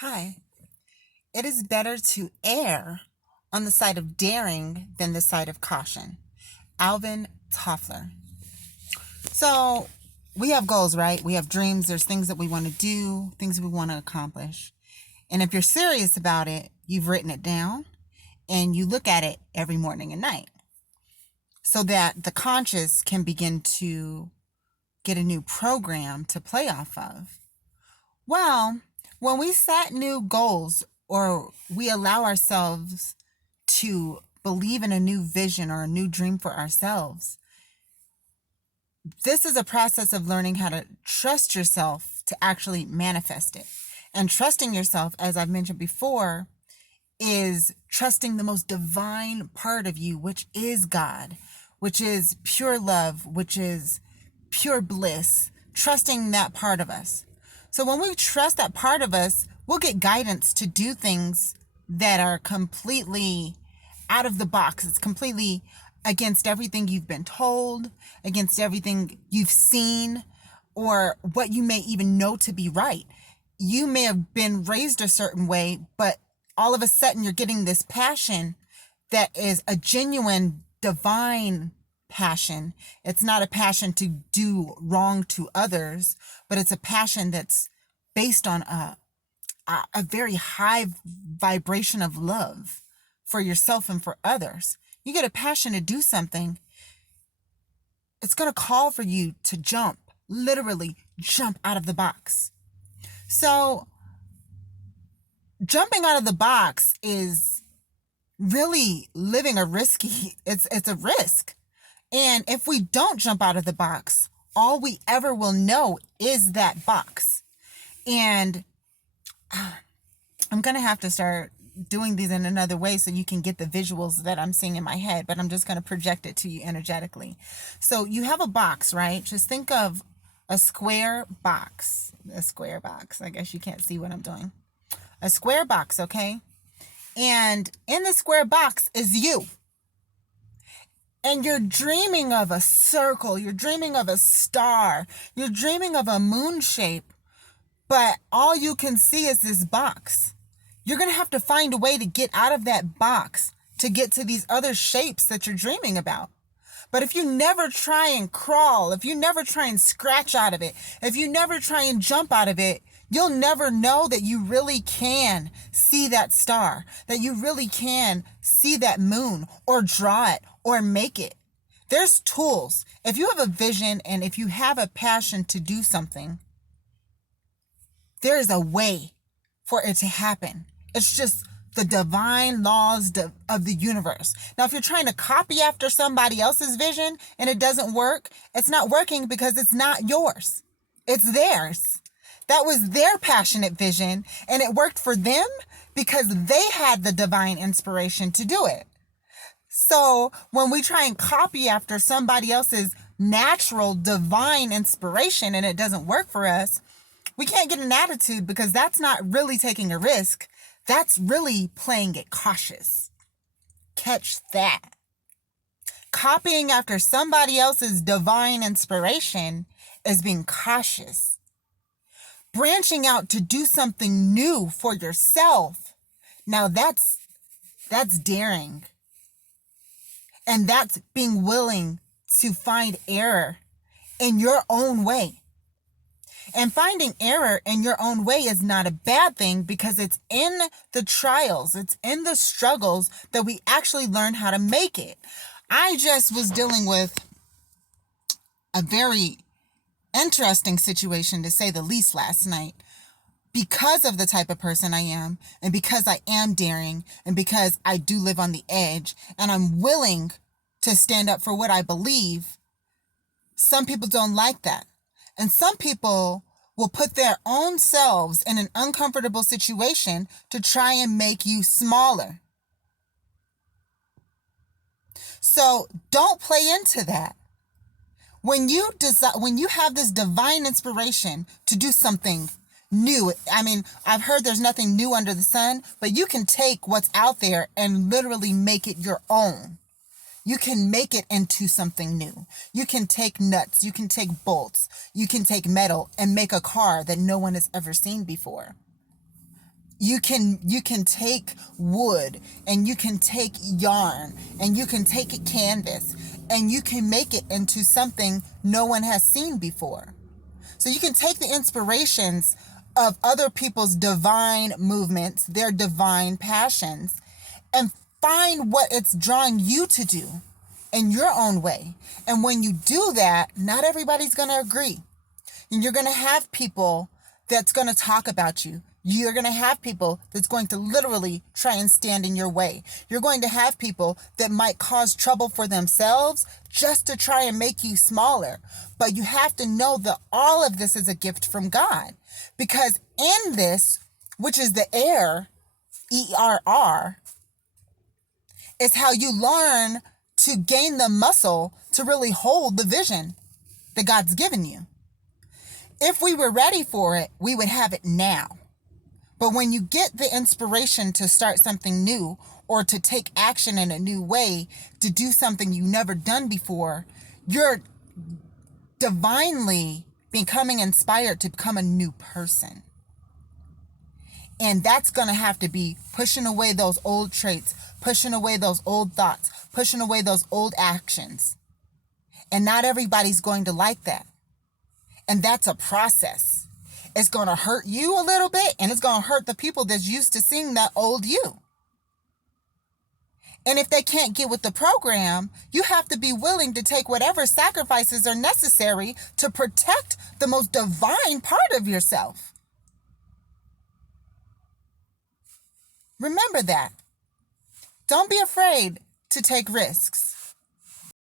Hi. It is better to err on the side of daring than the side of caution. Alvin Toffler. So, we have goals, right? We have dreams. There's things that we want to do, things we want to accomplish. And if you're serious about it, you've written it down and you look at it every morning and night so that the conscious can begin to get a new program to play off of. Well, when we set new goals or we allow ourselves to believe in a new vision or a new dream for ourselves, this is a process of learning how to trust yourself to actually manifest it. And trusting yourself, as I've mentioned before, is trusting the most divine part of you, which is God, which is pure love, which is pure bliss, trusting that part of us. So when we trust that part of us, we'll get guidance to do things that are completely out of the box. It's completely against everything you've been told, against everything you've seen, or what you may even know to be right. You may have been raised a certain way, but all of a sudden you're getting this passion that is a genuine divine passion. It's not a passion to do wrong to others, but it's a passion that's based on a very high vibration of love for yourself and for others. You get a passion to do something, it's going to call for you to jump, literally jump out of the box. So jumping out of the box is really living a risky, it's a risk. And if we don't jump out of the box, all we ever will know is that box. And I'm going to have to start doing these in another way so you can get the visuals that I'm seeing in my head, but I'm just going to project it to you energetically. So you have a box, right? Just think of a square box. A square box. I guess you can't see what I'm doing. A square box, okay? And in the square box is you. And you're dreaming of a circle. You're dreaming of a star. You're dreaming of a moon shape. But all you can see is this box. You're going to have to find a way to get out of that box to get to these other shapes that you're dreaming about. But if you never try and crawl, if you never try and scratch out of it, if you never try and jump out of it, you'll never know that you really can see that star, that you really can see that moon or draw it or make it. There's tools. If you have a vision and if you have a passion to do something, there is a way for it to happen. It's just the divine laws of the universe. Now, if you're trying to copy after somebody else's vision and it doesn't work, it's not working because it's not yours. It's theirs. That was their passionate vision, and it worked for them because they had the divine inspiration to do it. So when we try and copy after somebody else's natural divine inspiration and it doesn't work for us, we can't get an attitude because that's not really taking a risk. That's really playing it cautious. Catch that. Copying after somebody else's divine inspiration is being cautious. Branching out to do something new for yourself. Now that's daring. And that's being willing to find error in your own way. And finding error in your own way is not a bad thing because it's in the trials, it's in the struggles that we actually learn how to make it. I just was dealing with a very interesting situation, to say the least, last night. Because of the type of person I am, and because I am daring, and because I do live on the edge, and I'm willing to stand up for what I believe, some people don't like that. And some people will put their own selves in an uncomfortable situation to try and make you smaller. So don't play into that. When you have this divine inspiration to do something new, I mean, I've heard there's nothing new under the sun, but you can take what's out there and literally make it your own. You can make it into something new. You can take nuts, you can take bolts, you can take metal and make a car that no one has ever seen before. You can take wood, and you can take yarn, and you can take a canvas, and you can make it into something no one has seen before. So you can take the inspirations of other people's divine movements, their divine passions, and find what it's drawing you to do in your own way. And when you do that, not everybody's going to agree. And you're going to have people that's going to talk about you. You're going to have people that's going to literally try and stand in your way. You're going to have people that might cause trouble for themselves just to try and make you smaller. But you have to know that all of this is a gift from God. Because in this, which is the air, ERR, is how you learn to gain the muscle to really hold the vision that God's given you. If we were ready for it, we would have it now. But when you get the inspiration to start something new, or to take action in a new way, to do something you've never done before, you're divinely becoming inspired to become a new person. And that's going to have to be pushing away those old traits, pushing away those old thoughts, pushing away those old actions. And not everybody's going to like that. And that's a process. It's going to hurt you a little bit, and it's going to hurt the people that's used to seeing that old you. And if they can't get with the program, you have to be willing to take whatever sacrifices are necessary to protect the most divine part of yourself. Remember that. Don't be afraid to take risks.